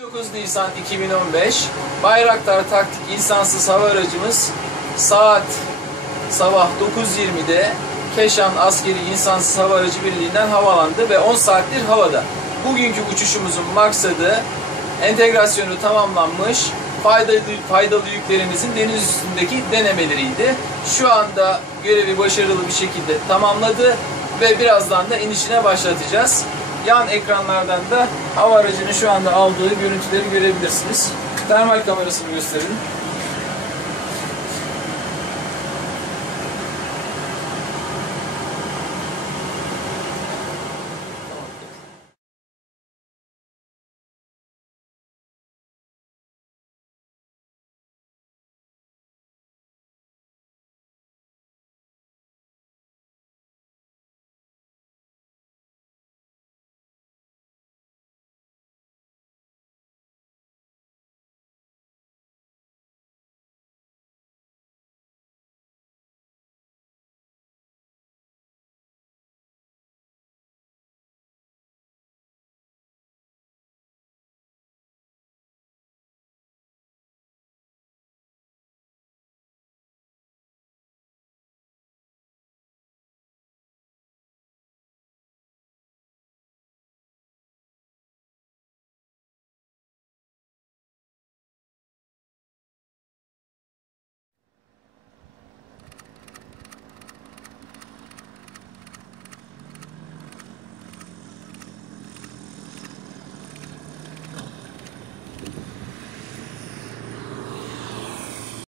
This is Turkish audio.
9 Nisan 2015 Bayraktar Taktik insansız hava aracımız saat sabah 9.20'de Keşan Askeri İnsansız Hava Aracı Birliği'nden havalandı ve 10 saattir havada. Bugünkü uçuşumuzun maksadı entegrasyonu tamamlanmış faydalı, faydalı yüklerimizin deniz üstündeki denemeleriydi. Şu anda görevi başarılı bir şekilde tamamladı ve birazdan da inişine başlatacağız. Yan ekranlardan da hava aracının şu anda aldığı görüntüleri görebilirsiniz. Termal kamerasını gösterin.